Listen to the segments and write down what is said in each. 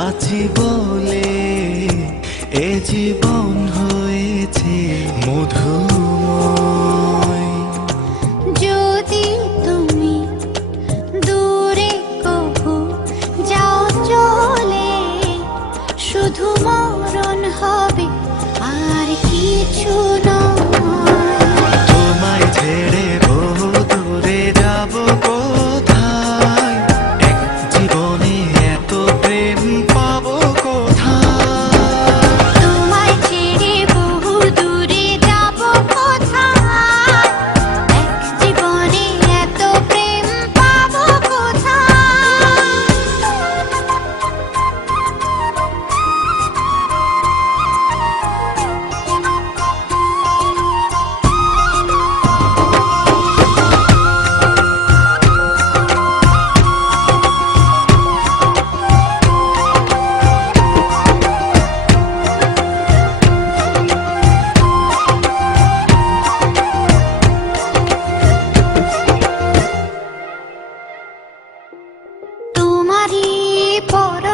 আছি বলে এ জীবন হয়েছে মধু যদি তুমি দূরে শুধু মরণ হবে আর কিছু নয়।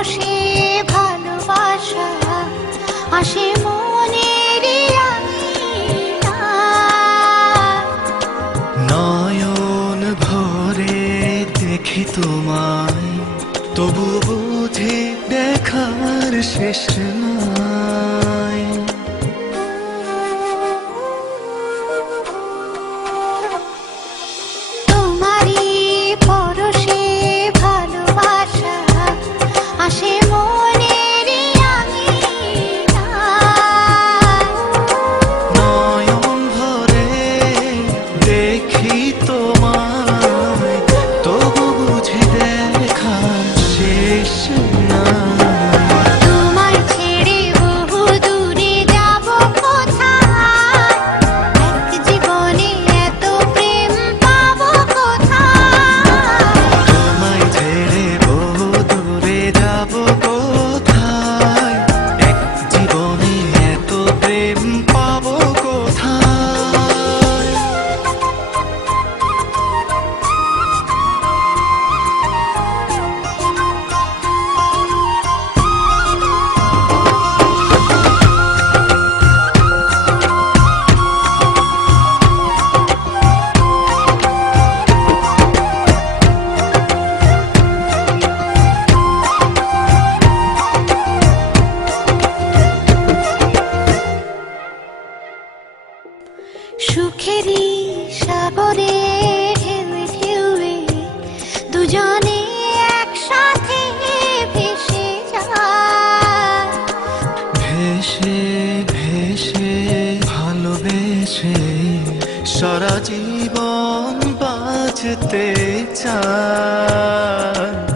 পরশে ভালোবাসা আসে মনের নয়ন ভরে দেখি তোমায় তবু বুঝি দেখার শেষ না সে সারা জীবন বাঁচতে চায়।